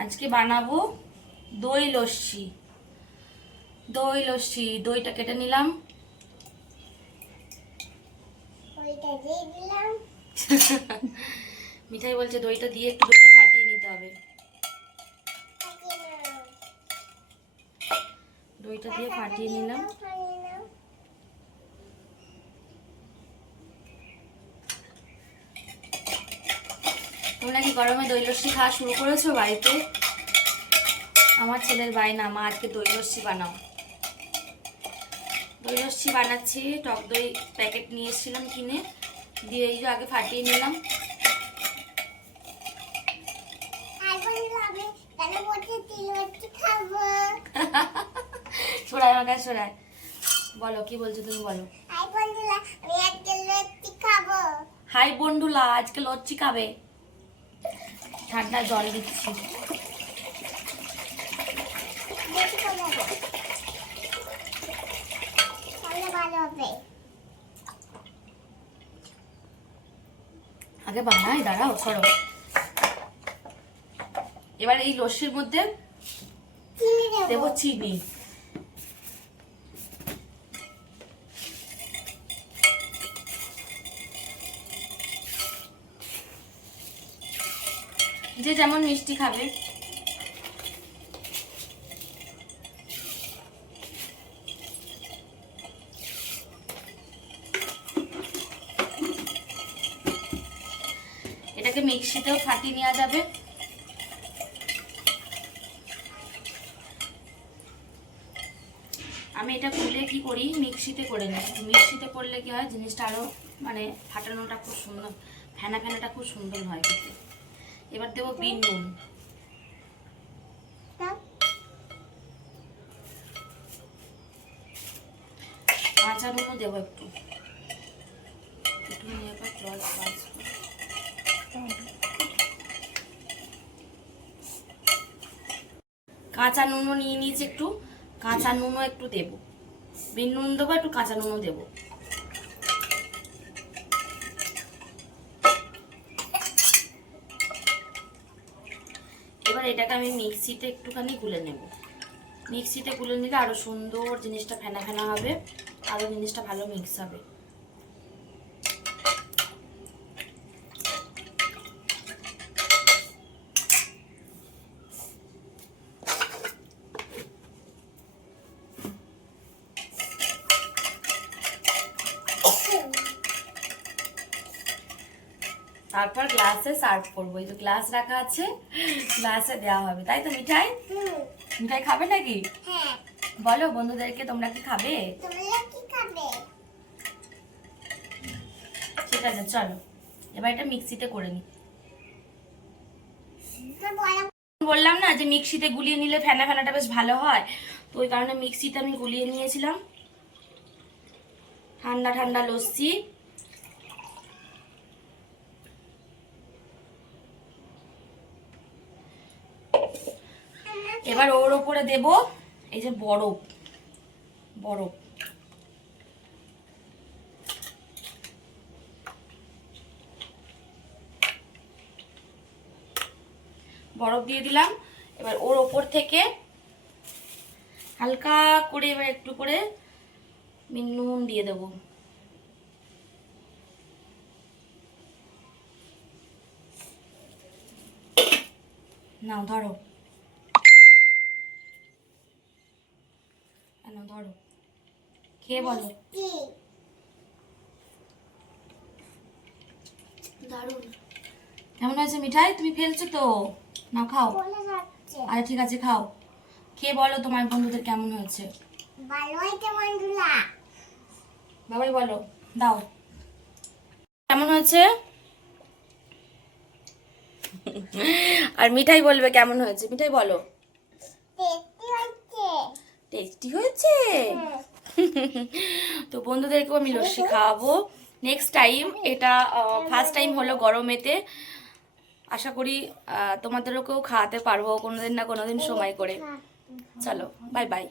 আজকে বানাবো দই লস্যি। দইটা কেটে নিলাম, মিঠাই বলছে দইটা দিয়ে একটু দইটা ফাটিয়ে নিতে হবে। দইটা দিয়ে ফাটিয়ে নিলাম। তোমরা কি গরমে দই লস্যি খাওয়া শুরু করেছো বাড়িতে? আমার ছেলের বায়না, মা আজকে দই লস্যি বানাও। দই লস্যি বানাচ্ছি। টক দই প্যাকেট নিয়ে এসেছিলাম কিনে, দিয়ে এই যে আগে ফাটিয়ে নিলাম। সরাই আমার কাছে সরাই। বলো কি বলছো তুমি, বলো। হাই বন্ধুরা, আজকে লস্যি খাবে। ঠান্ডা জল দিচ্ছি। আগে বানাই, দাঁড়াও, সরো। এবার এই লস্যির মধ্যে দেবো চিনি। যে যেমন মিষ্টি খাবে। এটাকে মিক্সিতেও ফাটিয়ে নেওয়া যাবে। আমি এটা খুলে কি করি, মিক্সিতে করে নিই। মিক্সিতে করলে কি হয়, জিনিসটা আরো মানে ফাটানোটা খুব সুন্দর, ফেনাটা খুব সুন্দর হয় খেতে। এবার দেবো বিন নুন। কাঁচা নুনও দেবো একটু। কাঁচা নুনও নিয়ে নিয়েছি, একটু কাঁচা নুনও একটু দেবো। বিন নুন দেবো, একটু কাঁচা নুনও দেবো। এবার এটাকে আমি মিক্সিতে একটুখানি গুলে নেব। মিক্সিতে গুলে নিলে আরো সুন্দর জিনিসটা ফেনা হবে, আরো জিনিসটা ভালো মিক্স হবে। তারপর গ্লাসে সার্ভ করবো। এই যে গ্লাস রাখা আছে, গ্লাসে দেওয়া হবে, তাই তো? মিঠাই মিঠাই খাবে নাকি? বলো বন্ধুদেরকে, তোমরা কি খাবে? ঠিক আছে, চলো এবার এটা মিক্সিতে করে নি। বললাম না যে মিক্সিতে গুলিয়ে নিলে ফেনাটা বেশ ভালো হয়, তো ওই কারণে মিক্সিতে আমি গুলিয়ে নিয়েছিলাম। ঠান্ডা ঠান্ডা লস্যি। এবার ওর ওপরে দেব এই যে বরফ। বরফ বরফ দিয়ে দিলাম। এবার ওর ওপর থেকে হালকা করে এবার একটু করে নুন দিয়ে দেবো। নাও ধরো, ধরো, খেয়ে বলো। দারুণ। কেমন হয়েছে মিঠাই? তুমি ফেলছো তো, না খাও। আরে ঠিক আছে, খাও, খেয়ে বলো তোমার বন্ধুদের কেমন হয়েছে। বাবাই বলো, দাও কেমন হয়েছে। আর মিঠাই বলবে কেমন হয়েছে। মিঠাই বলো। টেস্টি হয়েছে। তো বন্ধুদেরকেও আমি লস্যি খাওয়াবো নেক্সট টাইম। এটা ফার্স্ট টাইম হলো গরমেতে। আশা করি তোমাদেরকেও খাওয়াতে পারবো কোনোদিন না কোনোদিন সময় করে। চলো, বাই বাই।